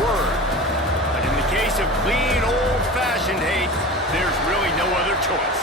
word. But in the case of clean, old-fashioned hate, there's really no other choice.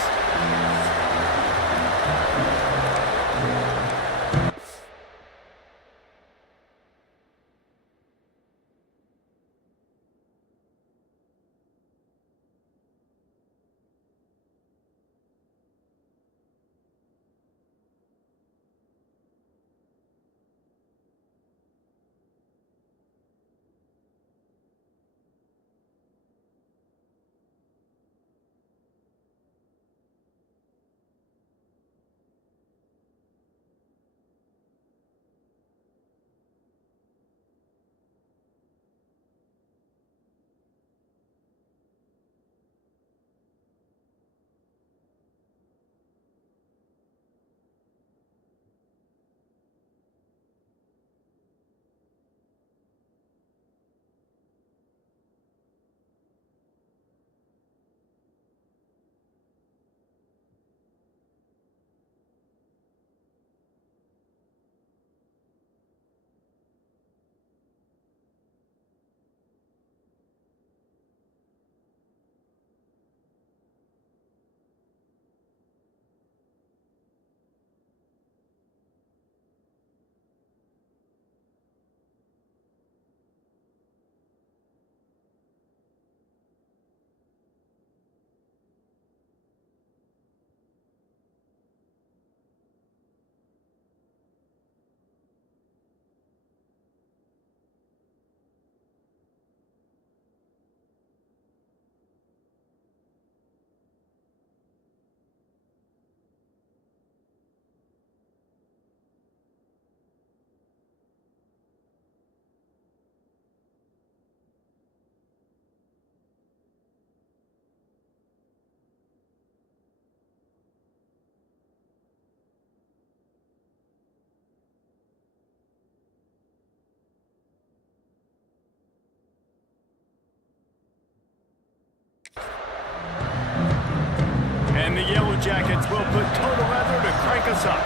And the Yellow Jackets will put total weather to crank us up.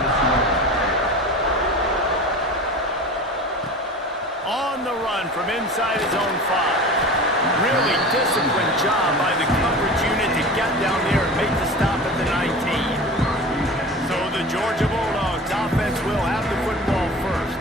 On the run from inside his own 5. Really disciplined job by the coverage unit to get down there and make the stop at the 19. So the Georgia Bulldogs offense will have the football first.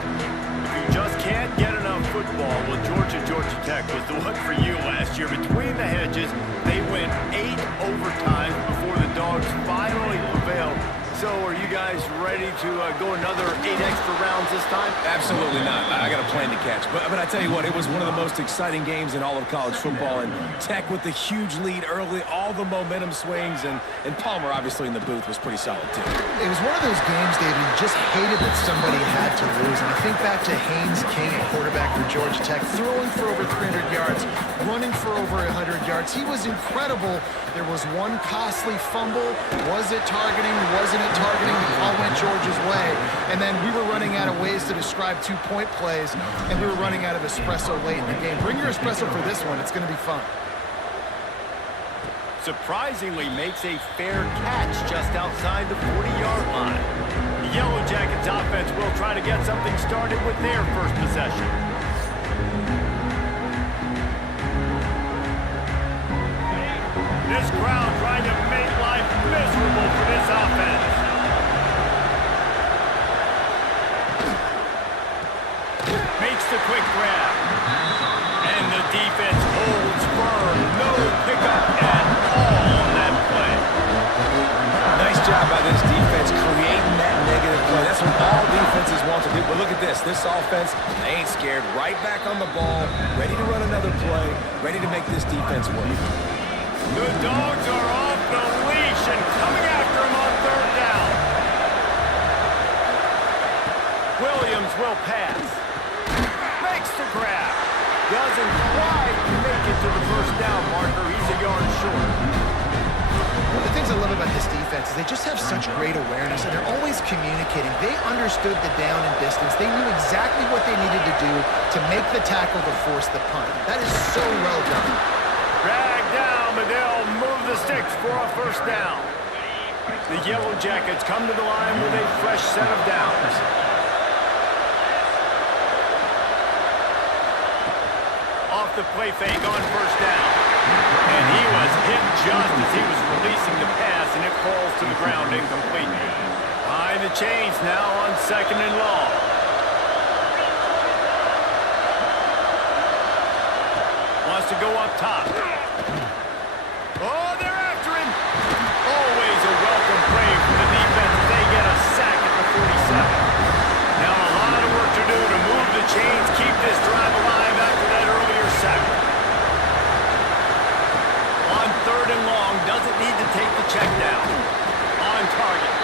If you just can't get enough football, well, Georgia Tech was the one for you last year. Between the hedges, they went 8 overtimes before the Dogs finally prevailed. So are you guys ready to go another 8 extra rounds this time? Absolutely not. I got a plan to catch. But I tell you what, it was one of the most exciting games in all of college football. And Tech with the huge lead early, all the momentum swings. And Palmer, obviously, in the booth was pretty solid, too. It was one of those games, David, you just hated that somebody had to lose. And I think back to Haynes King, a quarterback for Georgia Tech, throwing for over 300 yards, running for over 100 yards. He was incredible. There was one costly fumble. Was it targeting? Wasn't it targeting? The call went Georgia's way. And then we were running out of ways to describe 2-point plays, and we were running out of espresso late in the game. Bring your espresso for this one. It's going to be fun. Surprisingly makes a fair catch just outside the 40-yard line. The Yellow Jackets offense will try to get something started with their first possession. This crowd trying to make life miserable for this offense. Makes the quick grab. And the defense holds firm. No pickup at all on that play. Nice job by this defense creating that negative play. That's what all defenses want to do. But look at this. This offense, they ain't scared. Right back on the ball, ready to run another play, ready to make this defense work. The Dogs are off the leash and coming after him on 3rd down. Williams will pass. Makes the grab. Doesn't quite make it to the 1st down marker. He's a yard short. One of the things I love about this defense is they just have such great awareness, and they're always communicating. They understood the down and distance. They knew exactly what they needed to do to make the tackle to force the punt. That is so well done. Drag down, but they'll move the sticks for a 1st down. The Yellow Jackets come to the line with a fresh set of downs. Off the the play fake on first down. And he was hit just as he was releasing the pass, and it falls to the ground incomplete. Behind the chains now on 2nd and long. Wants to go up top. Oh, they're after him. Always a welcome play for the defense as they get a sack at the 47. Now a lot of work to do to move the chains, keep this drive alive after that earlier sack. On 3rd and long, doesn't need to take the check down. On target.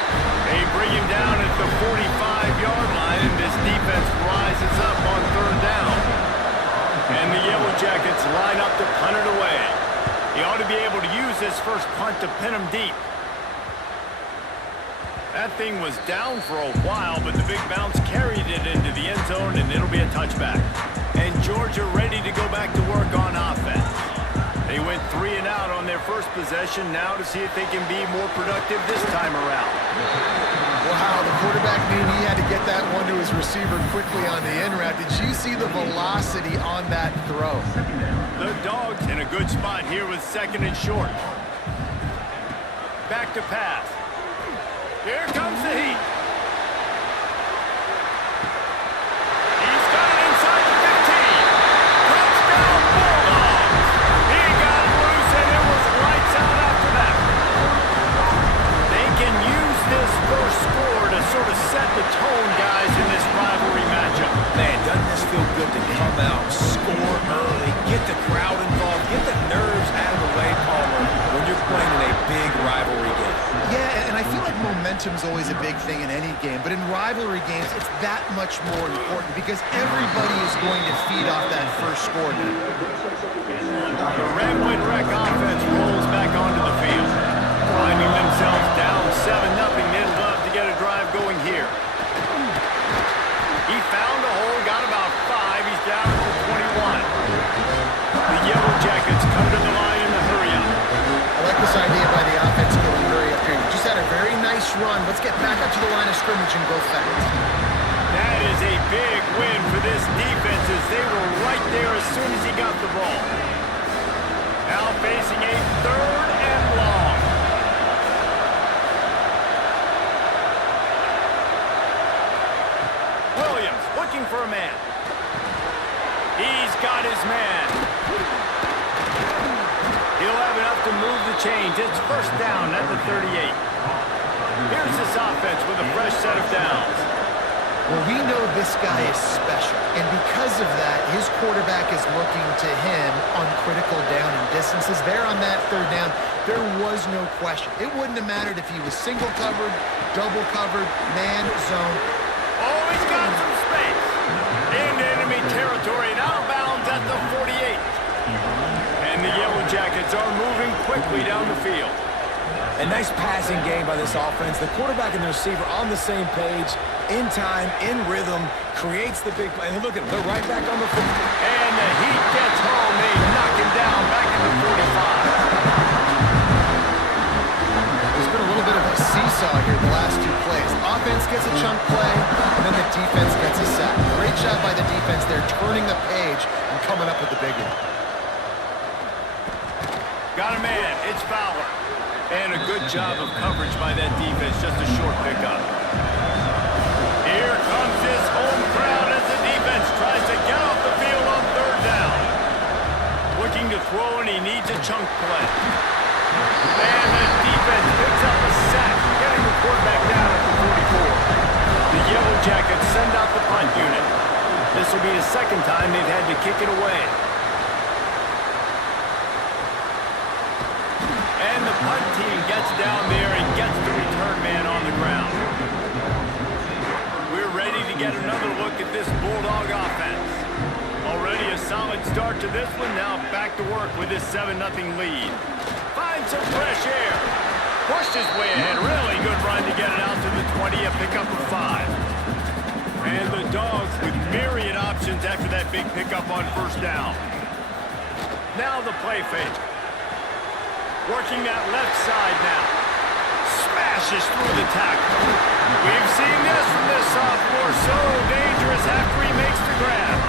They bring him down at the 45-yard line, and this defense rises up on 3rd down. And the Yellow Jackets line up to punt it away. He ought to be able to use this first punt to pin him deep. That thing was down for a while, but the big bounce carried it into the end zone, and it'll be a touchback. And Georgia ready to go back to work on offense. They went 3 and out on their first possession, now to see if they can be more productive this time around. Wow, the quarterback knew he had to get that one to his receiver quickly on the in route. Did you see the velocity on that throw? The Dogs in a good spot here with 2nd and short. Back to pass. Here comes the heat. He's got it inside the 15. Touchdown Bulldogs. He got it loose, and it was lights out after that. They can use this first score to sort of set the tone, guys, in this rivalry matchup. Man, doesn't this feel good to come out, score early, get the crowd involved, get the nerves out of the way, Palmer, when you're playing in a big rivalry game. Yeah, and I feel like momentum's always a big thing in any game, but in rivalry games, it's that much more important because everybody is going to feed off that first score now. The Rambling Wreck offense rolls back onto the field. Finding themselves down 7-0, they'd love to get a drive going here. He found a hole, got about 5. He's down to 21. The Yellow Jackets come to the line in a hurry up. I like this idea by the offense going hurry up here. Just had a very nice run. Let's get back up to the line of scrimmage and go fast. That is a big win for this defense as they were right there as soon as he got the ball. Now facing a 3rd and long. Williams looking for a man. He's got his man. He'll have enough to move the chains. It's first down at the 38. Here's this offense with a fresh set of downs. Well, we know this guy is special, and because of that, his quarterback is looking to him on critical down and distances. There on that 3rd down, there was no question. It wouldn't have mattered if he was single covered, double covered, man, zone. Oh, he's got some space. Into enemy territory and out of bounds at the 48. And the Yellow Jackets are moving quickly down the field. A nice passing game by this offense. The quarterback and the receiver on the same page, in time, in rhythm, creates the big play. And look at them, they're right back on the field. And the Heat gets home. They knock him down back at the 45. There's been a little bit of a seesaw here the last 2 plays. Offense gets a chunk play, and then the defense gets a sack. Great job by the defense there, turning the page and coming up with the big one. Got a man. It's Fowler. And a good job of coverage by that defense. Just a short pickup. Here comes this home crowd as the defense tries to get off the field on 3rd down. Looking to throw, and he needs a chunk play. And the defense picks up a sack, getting the quarterback down at the 44. The Yellow Jackets send out the punt unit. This will be the 2nd time they've had to kick it away. And the punt team gets down there and gets the return man on the ground. We're ready to get another look at this Bulldog offense. Already a solid start to this one. Now back to work with this 7-0 lead. Finds some fresh air. Pushed his way ahead. Really good run to get it out to the 20. A pickup of 5. And the Dogs with myriad options after that big pickup on first down. Now the play fake. Working that left side now. Smashes through the tackle. We've seen this from this sophomore. So dangerous after he makes the grab.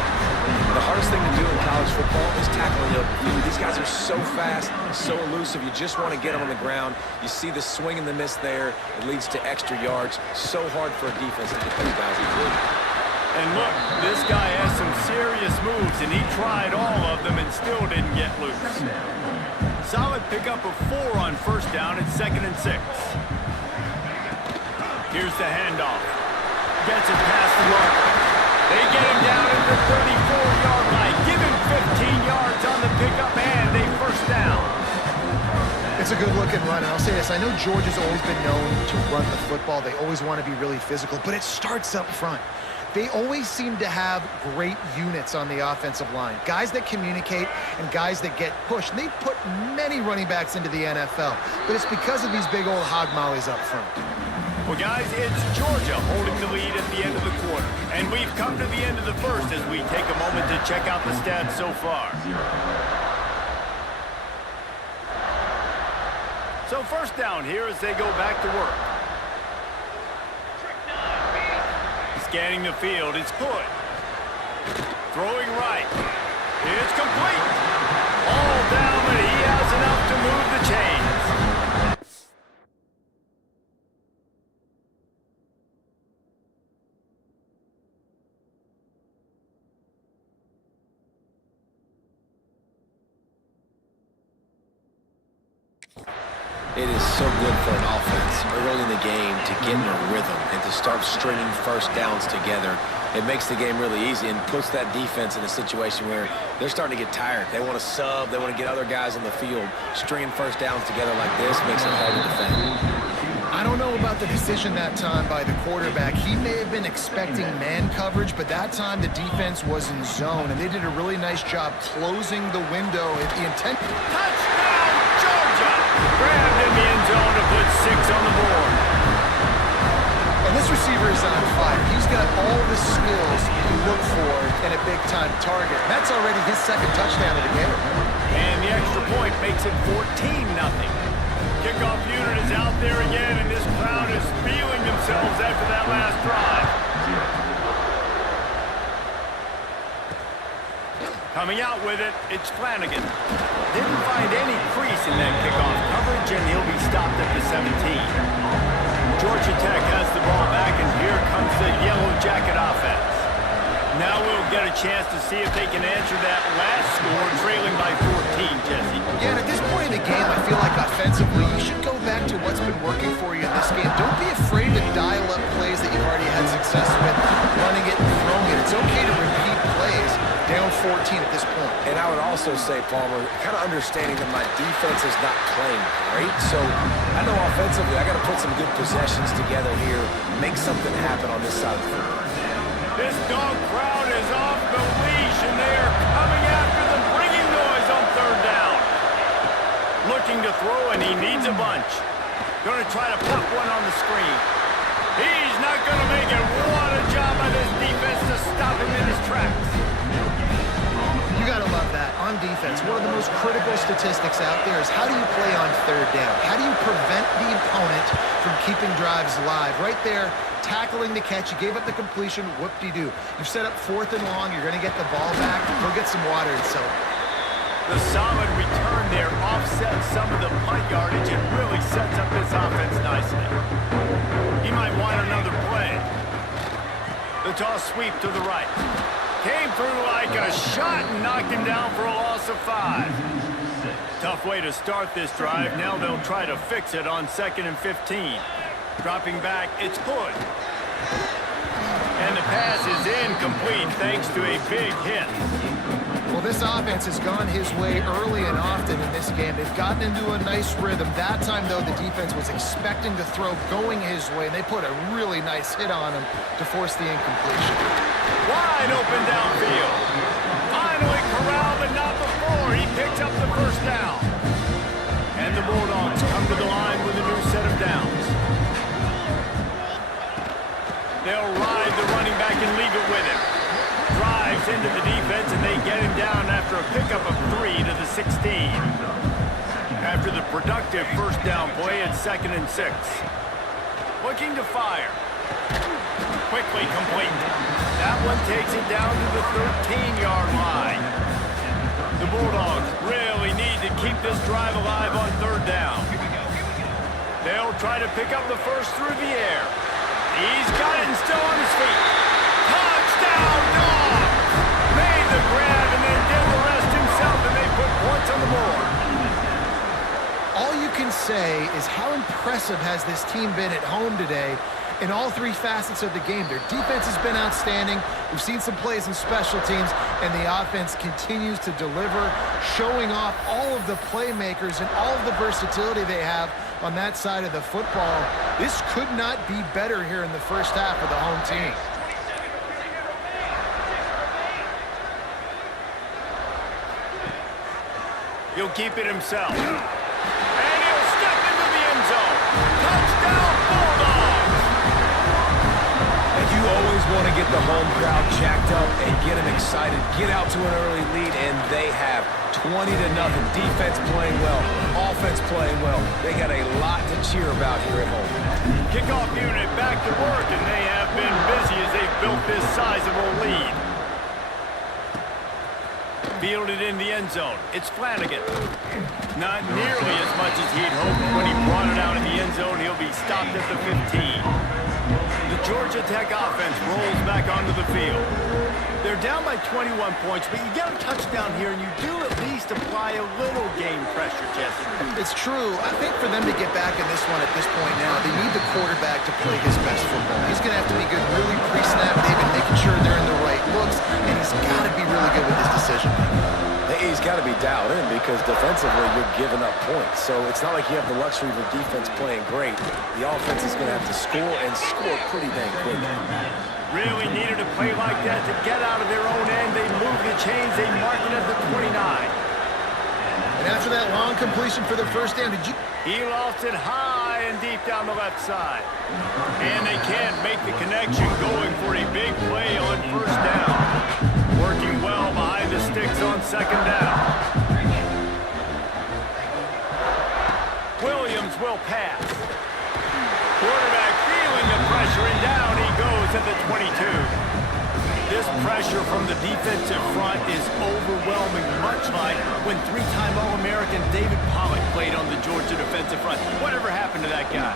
The hard hardest thing to do in college football is tackling the open field. These guys are so fast, so elusive. You just want to get them on the ground. You see the swing and the miss there. It leads to extra yards. So hard for a defense to get those guys in the league. And look, this guy has some serious moves, and he tried all of them and still didn't get loose. Solid pickup of 4 on first down at 2nd and 6. Here's the handoff. Gets it past the mark. They get him down at the 34-yard line. Give him 15 yards on the pickup and a first down. It's a good-looking run, and I'll say this. I know Georgia's always been known to run the football. They always want to be really physical, but it starts up front. They always seem to have great units on the offensive line. Guys that communicate and guys that get pushed. And they put many running backs into the NFL, but it's because of these big old hog mollies up front. Well, guys, it's Georgia holding the lead at the end of the quarter. And we've come to the end of the first as we take a moment to check out the stats so far. So first down here as they go back to work. Scanning the field, it's good. Throwing right. It's complete. All down, but he has enough to move the chains. It is so good for an offense early in the game to get in a rhythm and to start stringing first downs together. It makes the game really easy and puts that defense in a situation where they're starting to get tired. They want to sub. They want to get other guys on the field. Stringing first downs together like this makes it hard to defend. I don't know about the decision that time by the quarterback. He may have been expecting man coverage, but that time the defense was in zone, and they did a really nice job closing the window at the intent. Touchdown, Georgia! Grabbed in the end zone to put 6 on the board. And this receiver is on fire. He's got all the skills you look for in a big-time target. That's already his 2nd touchdown of the game. And the extra point makes it 14-0. Kickoff unit is out there again, and this crowd is feeling themselves after that last drive. Coming out with it, it's Flanagan. Didn't find any crease in that kickoff coverage, and he'll be stopped at the 17. Georgia Tech has the ball back, and here comes the Yellow Jacket offense. Now we'll get a chance to see if they can answer that last score, trailing by 14, Jesse. Yeah, and at this point in the game, I feel like offensively, you should go back to what's been working for you in this game. Don't be afraid to dial up plays that you've already had success with, running it and throwing it. It's okay to repeat plays down 14 at this point. And I would also say, Palmer, kind of understanding that my defense is not playing great, so I know offensively I got to put some good possessions together here, make something happen on this side of the field. This dog crowd is off the leash, and they are coming after them, bringing noise on 3rd down. Looking to throw, and he needs a bunch. Going to try to pop one on the screen. He's not going to make it. What a job by this defense to stop him in his tracks. You got to love that. On defense, one of the most critical statistics out there is how do you play on 3rd down? How do you prevent the opponent from keeping drives alive? Right there, tackling the catch. You gave up the completion. Whoop-de-doo. You've set up 4th and long. You're going to get the ball back. Go get some water and celebrate. The solid return there offsets some of the punt yardage and really sets up this offense nicely. He might want another play. The toss sweep to the right. Came through like a shot and knocked him down for a loss of 5. Tough way to start this drive. Now they'll try to fix it on 2nd and 15. Dropping back, it's good. And the pass is incomplete thanks to a big hit. Well, this offense has gone his way early and often in this game. They've gotten into a nice rhythm. That time, though, the defense was expecting the throw going his way, and they put a really nice hit on him to force the incompletion. Wide open downfield. Finally corralled, but not before. He picks up the first down. And the Bulldogs come to the line with a new set of downs. They'll ride the running back and leave it with him. Drives into the defense, and they get him down after a pickup of 3 to the 16. After the productive first down play at 2nd and 6. Looking to fire. Quickly complete. That one takes it down to the 13-yard line. The Bulldogs really need to keep this drive alive on third down. They'll try to pick up the first through the air. He's got it and still on his feet. Touchdown, Dogs! Made the grab and then did the rest himself, and they put points on the board. All you can say is how impressive has this team been at home today in all three facets of the game. Their defense has been outstanding. We've seen some plays in special teams, and the offense continues to deliver, showing off all of the playmakers and all of the versatility they have on that side of the football. This could not be better here in the first half of the home team. He'll keep it himself. And he'll step into the end zone. Touchdown, Bulldogs! And you always want to get the home crowd jacked up and get them excited. Get out to an early lead, and they have 20-0. Defense playing well. Offense playing well. They got a lot to cheer about here at home. Kickoff unit back to work, and they have been busy as they've built this sizable lead. Fielded in the end zone. It's Flanagan. Not nearly as much as he'd hoped. When he brought it out in the end zone, he'll be stopped at the 15. The Georgia Tech offense rolls back onto the field. They're down by 21 points, but you get a touchdown here, and you do at least apply a little game pressure, Jesse. It's true. I think for them to get back in this one at this point now, they need the quarterback to play his best football. He's going to have to be good really pre-snap, David, making sure they're in the right looks, and he's got to be really good with his decision. He's got to be dialed in because defensively you're giving up points. So it's not like you have the luxury of the defense playing great. The offense is going to have to score and score pretty dang quick. Really needed a play like that to get out of their own end. They move the chains. They mark it at the 29. And after that long completion for the first down, He lost it high and deep down the left side. And they can't make the connection, going for a big play on first down. Working well behind the sticks on second down. Williams will pass. Quarterback feeling the pressure, and down he goes at the 22. This pressure from the defensive front is overwhelming, much like when three-time All-American David Pollock played on the Georgia defensive front. Whatever happened to that guy?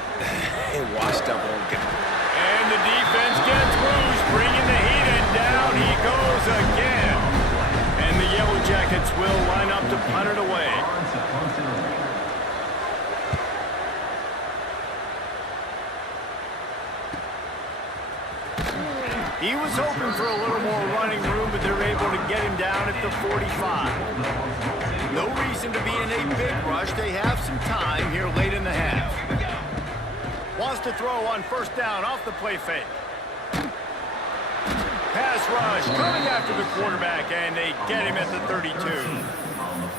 It washed up on him. And the defense gets loose, bringing the heat, and down he goes again. And the Yellow Jackets will line up to punt it away. He was hoping for a little more running room, but they're able to get him down at the 45. No reason to be in a big rush. They have some time here late in the half. Wants to throw on first down off the play fake. Pass rush coming after the quarterback, and they get him at the 32.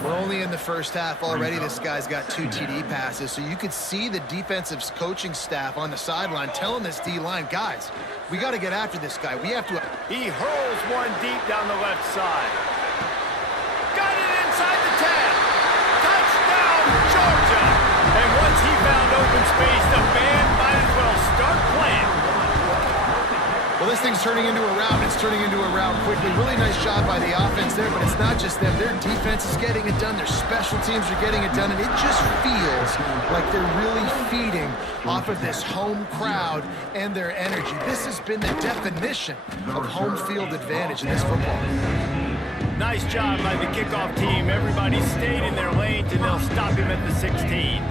We're only in the first half already. This guy's got 2 TD passes, so you could see the defensive coaching staff on the sideline telling this D-line, guys, we got to get after this guy. We have to. He hurls one deep down the left side. Got it inside the 10. Touchdown, Georgia! And once he found open space, the band might as well start playing. Well, this thing's turning into a rout. It's turning into a rout quickly. Really nice job by the offense there, but it's not just them. Their defense is getting it done. Their special teams are getting it done, and it just feels like they're really feeding off of this home crowd and their energy. This has been the definition of home field advantage in this football. Nice job by the kickoff team. Everybody stayed in their lanes, and they'll stop him at the 16.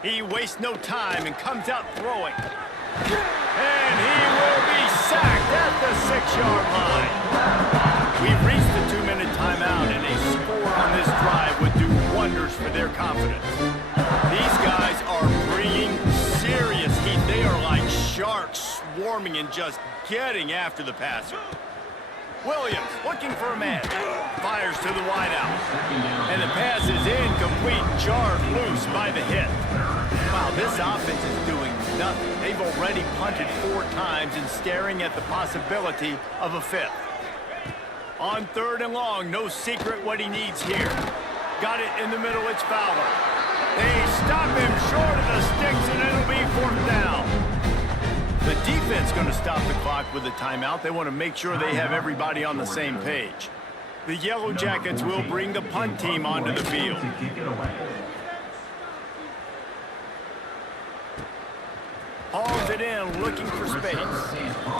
He wastes no time and comes out throwing. And he will be sacked at the 6-yard line. We've reached the 2-minute timeout, and a score on this drive would do wonders for their confidence. These guys are bringing serious heat. They are like sharks swarming and just getting after the passer. Williams looking for a man. Fires to the wideout. And the pass is incomplete, jarred loose by the hit. Wow, this offense is doing nothing. They've already punted 4 times and staring at the possibility of a 5th. On 3rd and long, no secret what he needs here. Got it in the middle, it's Fowler. They stop him short of the sticks, and it'll be 4th down. The defense going to stop the clock with a timeout. They want to make sure they have everybody on the same page. The Yellow Jackets will bring the punt team onto the field. Hauls it in, looking for space.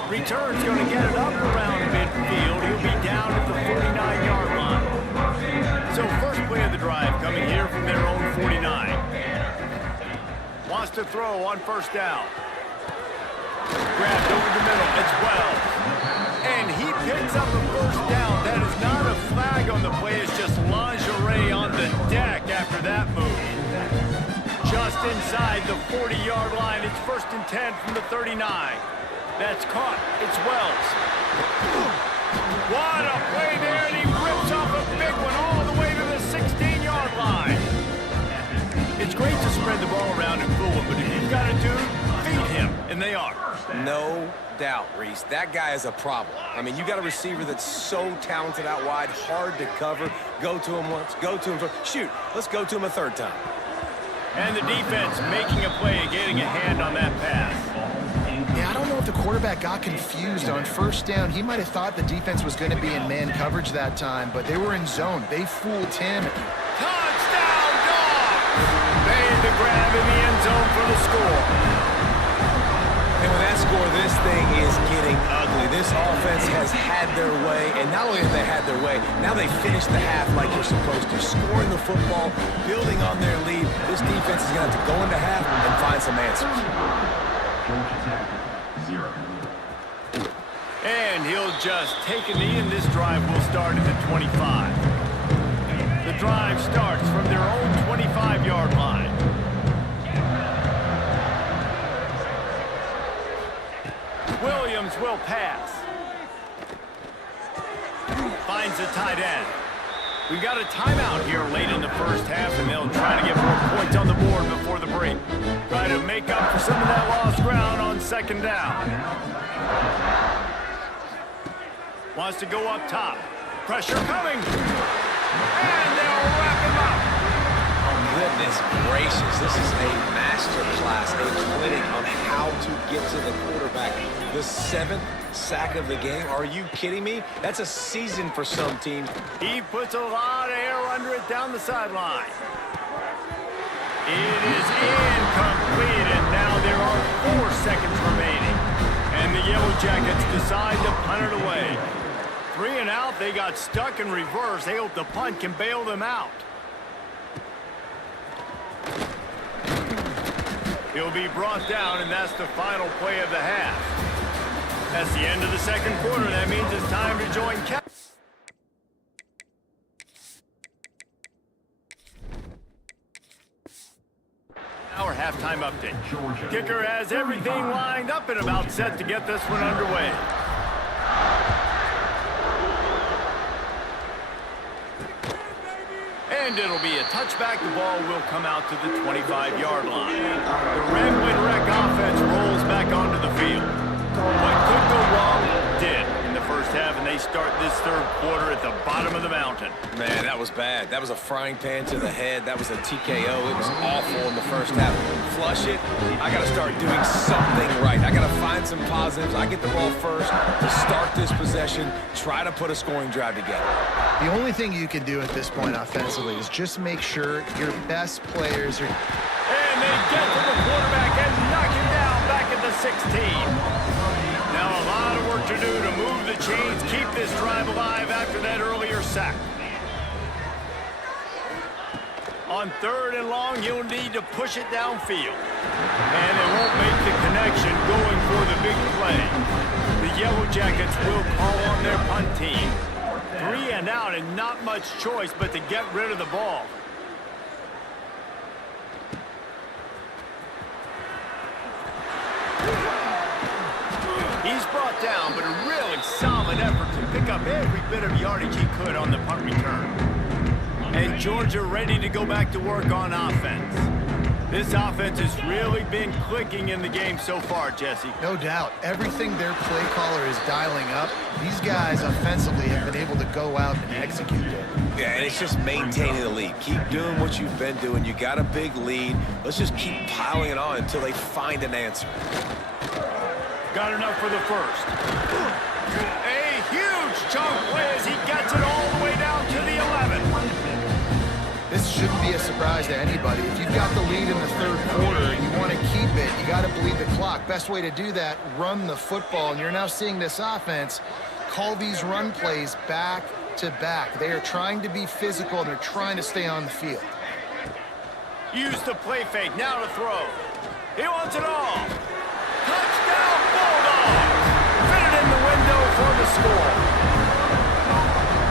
Return's going to get it up around midfield. He'll be down at the 49-yard line. So first play of the drive coming here from their own 49. Wants to throw on 1st down. Grabbed over the middle, it's Wells. And he picks up a 1st down. That is not a flag on the play, it's just lingerie on the deck after that move. Just inside the 40-yard line, it's 1st and 10 from the 39. That's caught, it's Wells. What a play there, and he rips off a big one all the way to the 16-yard line. It's great to spread the ball around and fool him, but if you've got a dude, feed him, and they are. No doubt, Reese. That guy is a problem. I mean, you got a receiver that's so talented out wide, hard to cover. Go to him once, go to him twice. Shoot, let's go to him a 3rd time. And the defense making a play and getting a hand on that pass. Yeah, I don't know if the quarterback got confused on 1st down. He might have thought the defense was going to be in man coverage that time, but they were in zone. They fooled him. Touchdown, Dogs! Made the grab in the end zone for the score. And with that score, this thing is getting ugly. This offense has had their way, and not only have they had their way, now they finished the half like you're supposed to, scoring the football, building on their lead. This defense is going to have to go into half and find some answers. And he'll just take a knee, and this drive will start at the 25. The drive starts from their own 25-yard line. Williams will pass. Finds the tight end. We've got a timeout here late in the 1st half, and they'll try to get more points on the board before the break. Try to make up for some of that lost ground on 2nd down. Wants to go up top. Pressure coming. And they'll wrap him up. Goodness gracious, this is a master class, a clinic on how to get to the quarterback. The 7th sack of the game. Are you kidding me? That's a season for some teams. He puts a lot of air under it down the sideline. It is incomplete, and now there are 4 seconds remaining. And the Yellow Jackets decide to punt it away. 3 and out, they got stuck in reverse. They hope the punt can bail them out. He'll be brought down, and that's the final play of the half. That's the end of the 2nd quarter. That means it's time to join our halftime update. Kicker has everything lined up and about set to get this one underway. And it'll be a touchback. The ball will come out to the 25-yard line. The Ramblin' Wreck offense rolls back onto the field. What could go wrong did in the 1st half, and they start this 3rd quarter at the bottom of the mountain. Man, that was bad. That was a frying pan to the head. That was a TKO. It was awful in the 1st half. Flush it. I got to start doing something right. I got to find some positives. I get the ball first to start this possession, try to put a scoring drive together. The only thing you can do at this point offensively is just make sure your best players are... And they get to the quarterback and knock him down back at the 16. Now a lot of work to do to move the chains, keep this drive alive after that earlier sack. On 3rd and long, you'll need to push it downfield. And they won't make the connection going for the big play. The Yellow Jackets will call on their punt team. 3 and out, and not much choice but to get rid of the ball. He's brought down, but a really solid effort to pick up every bit of yardage he could on the punt return. And Georgia ready to go back to work on offense. This offense has really been clicking in the game so far, Jesse. No doubt. Everything their play caller is dialing up, these guys offensively have been able to go out and execute it. Yeah, and it's just maintaining the lead. Keep doing what you've been doing. You got a big lead. Let's just keep piling it on until they find an answer. Got enough for the first. A huge chunk play as he gets it all the way down to the 11. This shouldn't be a surprise to anybody. If you've got the lead in the third quarter and you want to keep it, you got to bleed the clock. Best way to do that, run the football. And you're now seeing this offense call these run plays back to back. They are trying to be physical, and they're trying to stay on the field. Use the play fake, now to throw. He wants it all. Touchdown, Bulldogs! Fit it in the window for the score.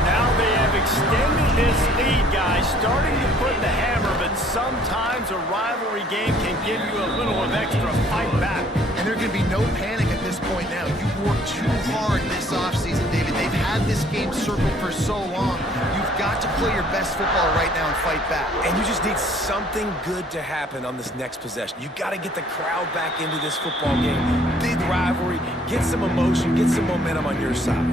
Now they have extended this lead, guys, starting to put the hammer, but sometimes a rivalry game can give you a little of extra fight back. And there can be no panic at this point now. You've worked too hard this offseason, David. They've had this game circled for so long. You've got to play your best football right now and fight back. And you just need something good to happen on this next possession. You got to get the crowd back into this football game. Big rivalry. Get some emotion. Get some momentum on your side.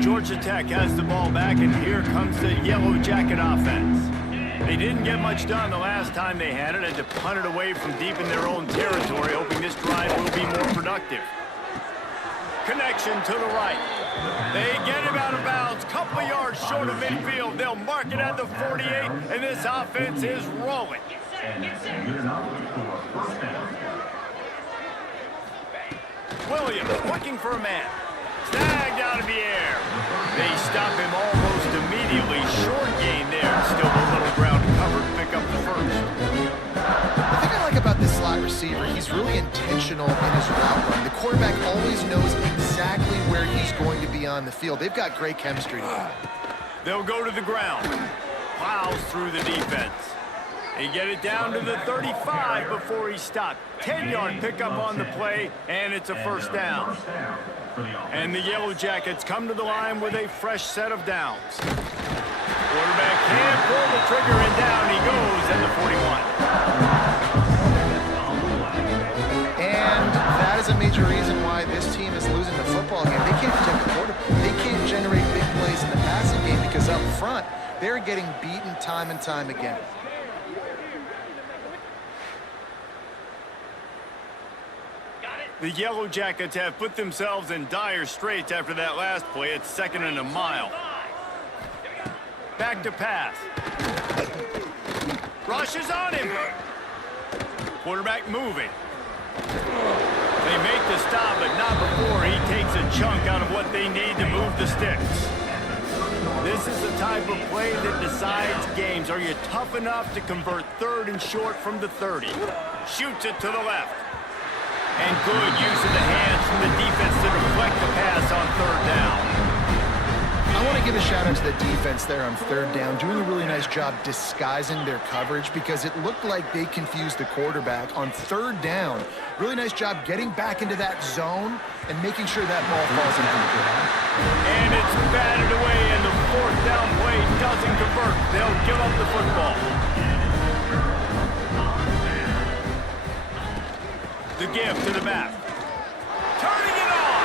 Georgia Tech has the ball back, and here comes the Yellow Jacket offense. They didn't get much done the last time they had it, and to punt it away from deep in their own territory, hoping this drive will be more productive. Connection to the right. They get him out of bounds, couple of yards short of midfield. They'll mark it at the 48, and this offense is rolling. Williams looking for a man. Snagged out of the air. They stop him almost immediately. Short gain there. Still a little ground covered. Pick up the first. The thing I like about this slot receiver, he's really intentional in his route run. The quarterback always knows exactly where he's going to be on the field. They've got great chemistry together. They'll go to the ground. Plows through the defense. They get it down to the 35 before he stopped. 10-yard pickup on the play, and it's a first down. And the Yellow Jackets come to the line with a fresh set of downs. Quarterback can't pull the trigger, and down he goes at the 41. And that is a major reason why this team is losing the football game. They can't protect the quarterback. They can't generate big plays in the passing game because up front, they're getting beaten time and time again. The Yellow Jackets have put themselves in dire straits after that last play. It's 2nd and a mile. Back to pass. Rushes on him. Quarterback moving. They make the stop, but not before he takes a chunk out of what they need to move the sticks. This is the type of play that decides games. Are you tough enough to convert 3rd and short from the 30? Shoots it to the left. And good use of the hands from the defense to deflect the pass on 3rd down. I want to give a shout out to the defense there on 3rd down, doing a really nice job disguising their coverage because it looked like they confused the quarterback on 3rd down. Really nice job getting back into that zone and making sure that ball falls into the ground. And it's batted away, and the 4th down play doesn't convert. They'll give up the football. The give to the back. Turning it on!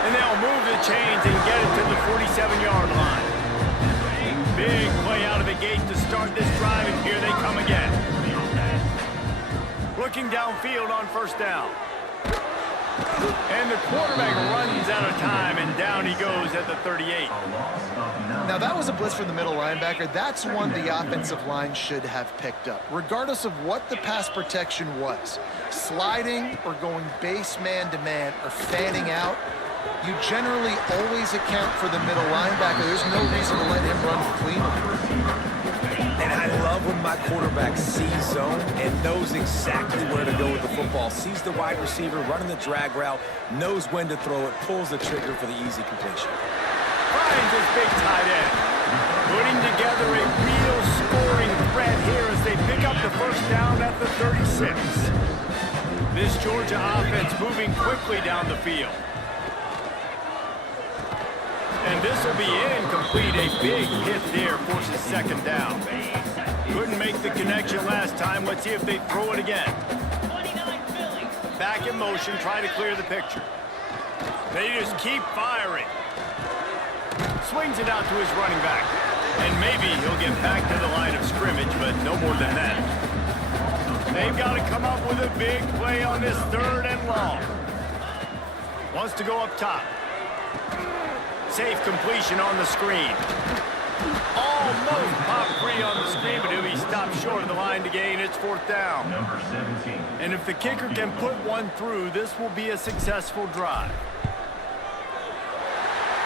And they'll move the chains and get it to the 47-yard line. Big play out of the gate to start this drive, and here they come again. Looking downfield on 1st down. And the quarterback runs out of time, and down he goes at the 38. Now, that was a blitz from the middle linebacker. That's one the offensive line should have picked up, regardless of what the pass protection was. Sliding or going base man-to-man or fanning out, you generally always account for the middle linebacker. There's no reason to let him run cleanly. And I love when my quarterback sees zone and knows exactly where to go with the football. Sees the wide receiver running the drag route, knows when to throw it, pulls the trigger for the easy completion. Finds his big tight end. Putting together a real scoring threat here as they pick up the 1st down at the 36. This Georgia offense moving quickly down the field. And this will be incomplete. A big hit there forces 2nd down. Couldn't make the connection last time. Let's see if they throw it again. Back in motion, try to clear the picture. They just keep firing. Swings it out to his running back. And maybe he'll get back to the line of scrimmage, but no more than that. They've got to come up with a big play on this 3rd and long. Wants to go up top. Safe completion on the screen. Almost popped free on the screen, but he'll be stopped short of the line to gain. It's 4th down. Number 17. And if the kicker can put one through, this will be a successful drive.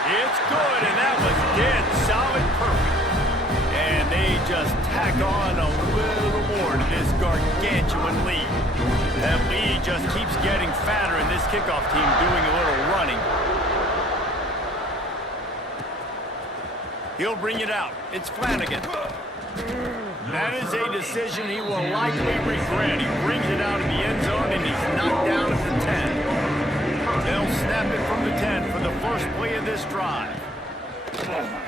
It's good, and that was dead solid perfect. And they just tack on a little more to this gargantuan lead. That lead just keeps getting fatter, and this kickoff team doing a little running. He'll bring it out. It's Flanagan. That is a decision he will likely regret. He brings it out of the end zone, and he's knocked down at the 10. They'll snap it from the 10 for the first play of this drive.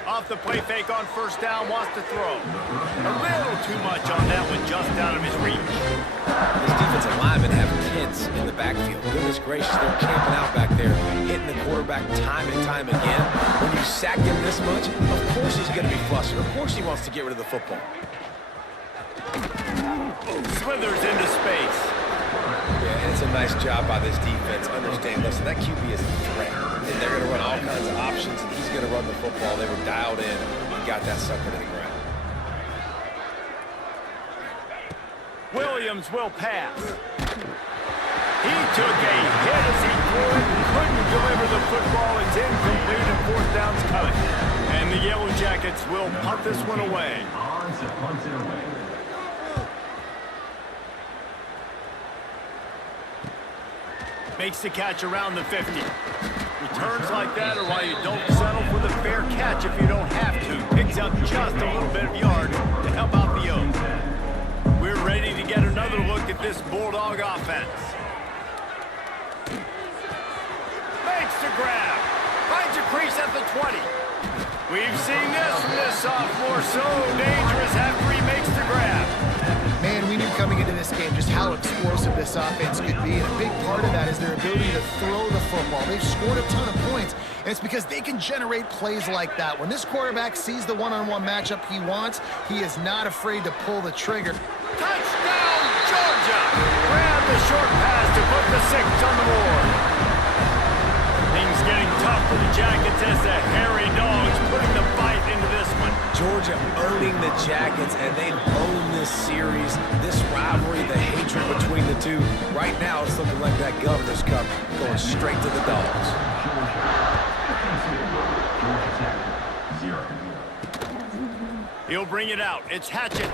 Off the play fake on 1st down, wants to throw. A little too much on that one, just out of his reach. This defensive linemen have kids in the backfield. Goodness gracious, they're camping out back there, hitting the quarterback time and time again. When you sack him this much, of course he's going to be flustered. Of course he wants to get rid of the football. Slithers into space. Yeah, and it's a nice job by this defense. Understand, listen, that QB is a threat. And they're going to run all kinds of options, and he's going to run the football. They were dialed in and got that sucker to the ground. Williams will pass. He took a hit as he threw it and couldn't deliver the football. It's incomplete and 4th down's coming. And the Yellow Jackets will punt this one away. On to punt it away. Makes the catch around the 50. Returns like that are why you don't settle for the fair catch if you don't have to. Picks up just a little bit of yard to help out the O's. We're ready to get another look at this Bulldog offense. Makes the grab. Finds a crease at the 20. We've seen this from this sophomore. So dangerous after he makes the grab. Man, we knew coming into this game just how explosive this offense could be, and a big part of that is their ability to throw the football. They've scored a ton of points, and it's because they can generate plays like that. When this quarterback sees the one-on-one matchup he wants, he is not afraid to pull the trigger. Touchdown, Georgia! Grab the short pass to put the 6 on the board. Things getting tough for the Jackets as the hairy dogs putting the fight into this one. Georgia owning the Jackets, and they've owned this series, this rivalry, the hatred between the two. Right now, it's looking like that Governor's Cup going straight to the Dogs. He'll bring it out. It's Hatchett.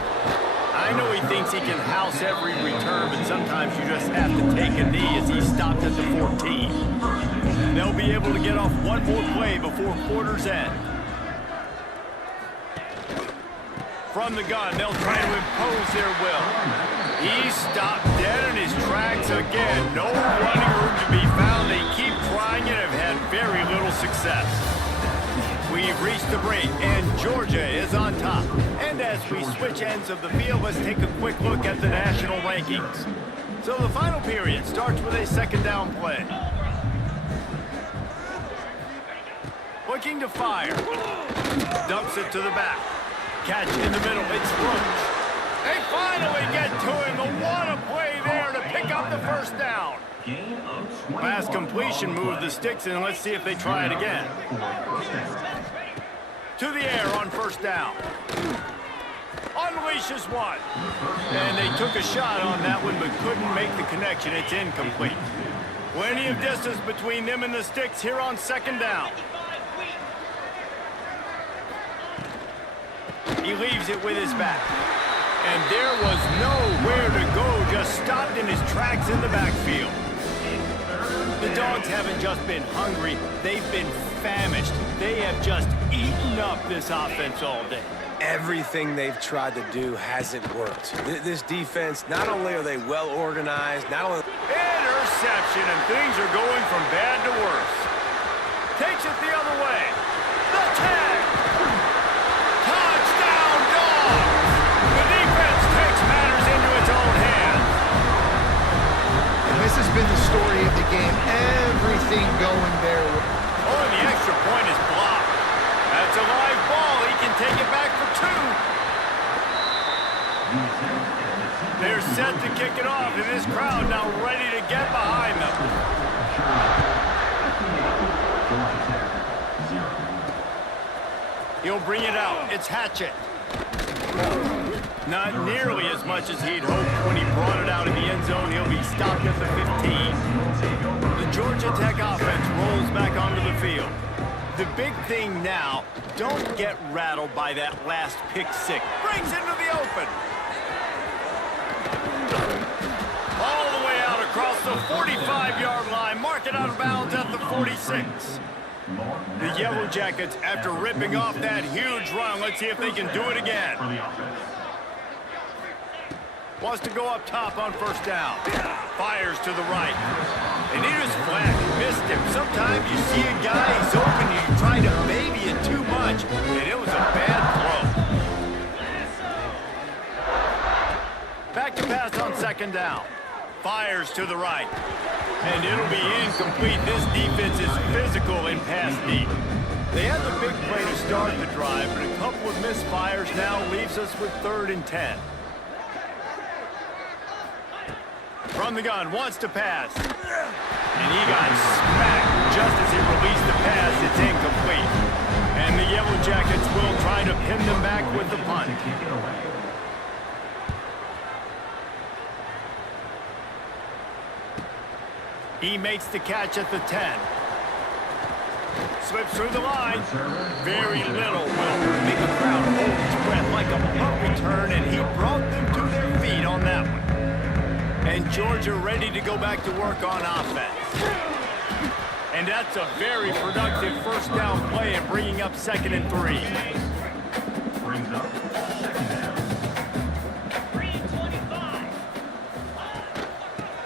I know he thinks he can house every return, but sometimes you just have to take a knee as he stopped at the 14. They'll be able to get off one more play before quarter's end. From the gun, they'll try to impose their will. He stopped dead in his tracks again. No running room to be found. They keep trying it and have had very little success. We've reached the break, and Georgia is on top. And as we switch ends of the field, let's take a quick look at the national rankings. So the final period starts with a 2nd down play. Looking to fire. Dumps it to the back. Catch in the middle. It's Roach. They finally get to him. The one play there to pick up the 1st down. Pass completion, move the sticks, and let's see if they try it again. To the air on 1st down. Unleashes one. And they took a shot on that one, but couldn't make the connection. It's incomplete. Plenty of distance between them and the sticks here on 2nd down. He leaves it with his back. And there was nowhere to go, just stopped in his tracks in the backfield. The Dogs haven't just been hungry, they've been famished. They have just eaten up this offense all day. Everything they've tried to do hasn't worked. This defense, not only are they well organized, not only... Interception, and things are going from bad to worse. Takes it the other way. The tag! Touchdown, Dogs! The defense takes matters into its own hands. And this has been the story of the game. Everything going their way. Oh, and the extra point is blocked. That's a live ball. He can take it back They're set to kick it off, and this crowd now ready to get behind them. He'll bring it out. It's Hatchett. Not nearly as much as he'd hoped when he brought it out in the end zone. He'll be stopped at the 15. The Georgia Tech offense rolls back onto the field. The big thing now, don't get rattled by that last pick six. Brings into the open. All the way out across the 45-yard line. Mark it out of bounds at the 46. The Yellow Jackets, after ripping off that huge run, let's see if they can do it again. Wants to go up top on first down. Fires to the right. And he was flat. Missed him. Sometimes you see a guy, he's open, you try to baby it too much, and it was a bad throw. Back to pass on second down. Fires to the right. And it'll be incomplete. This defense is physical in pass deep. They had the big play to start the drive, but a couple of misfires now leaves us with 3rd and 10. From the gun, wants to pass. And he got smacked just as he released the pass. It's incomplete. And the Yellow Jackets will try to pin them back with the punt. He makes the catch at the 10. Slips through the line. Very little will make a crowd hold its breath like a punt return, and he brought them to their feet on that one. And Georgia ready to go back to work on offense. And that's a very productive first down play and bringing up 2nd and 3. Brings up second down.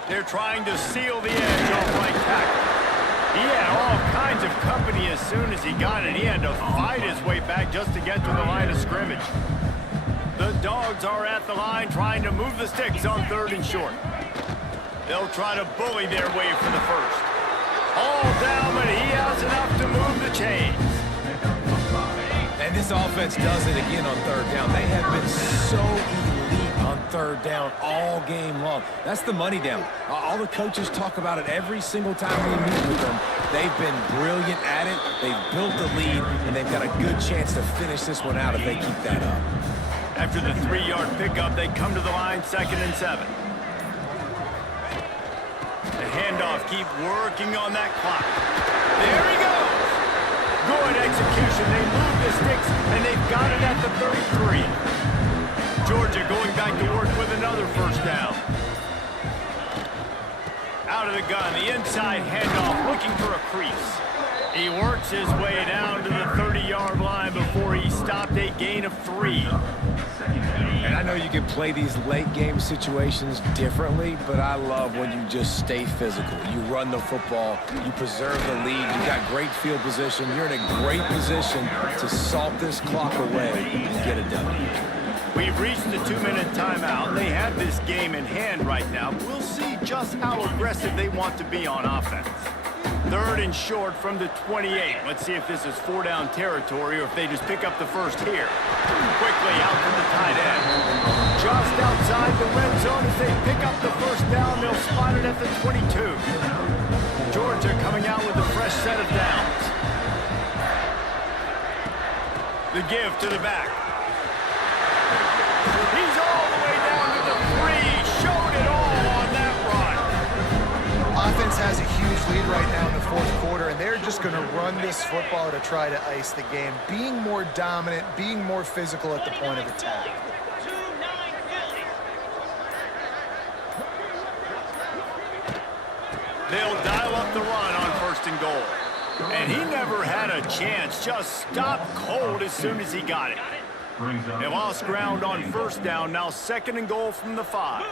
They're trying to seal the edge off right tackle. He had all kinds of company as soon as he got it. He had to fight his way back just to get to the line of scrimmage. The Dogs are at the line trying to move the sticks on 3rd and short. They'll try to bully their way for the first. All down, but he has enough to move the chains. And this offense does it again on 3rd down. They have been so elite on 3rd down all game long. That's the money down. All the coaches talk about it every single time we meet with them. They've been brilliant at it. They've built the lead, and they've got a good chance to finish this one out if they keep that up. After the 3-yard pickup, they come to the line 2nd and 7. The handoff, keep working on that clock. There he goes. Good execution. They move the sticks, and they've got it at the 33. Georgia going back to work with another first down. Out of the gun, the inside handoff, looking for a crease. He works his way down to the 30-yard line before he stopped, a gain of 3. And I know you can play these late game situations differently, but I love when you just stay physical. You run the football, you preserve the lead, you got great field position, you're in a great position to salt this clock away and get it done. We've reached the 2-minute timeout. They have this game in hand right now. We'll see just how aggressive they want to be on offense. 3rd and short from the 28. Let's see if this is 4-down territory or if they just pick up the first here. Quickly out to the tight end. Just outside the red zone as they pick up the first down. They'll spot it at the 22. Georgia coming out with a fresh set of downs. The give to the back. He's all the way down to the 3. Showed it all on that run. Offense has a huge lead right now in the 4th quarter, and they're just going to run this football to try to ice the game. Being more dominant, being more physical at the point of attack. They'll dial up the run on 1st and goal. And he never had a chance. Just stopped cold as soon as he got it. They lost ground on 1st down. Now 2nd and goal from the 5.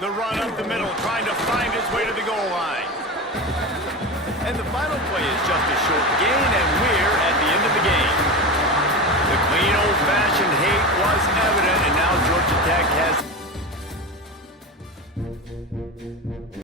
The run up the middle, trying to find his way to the goal line. And the final play is just a short gain, and we're at the end of the game. The clean, old-fashioned hate was evident, and now Georgia Tech has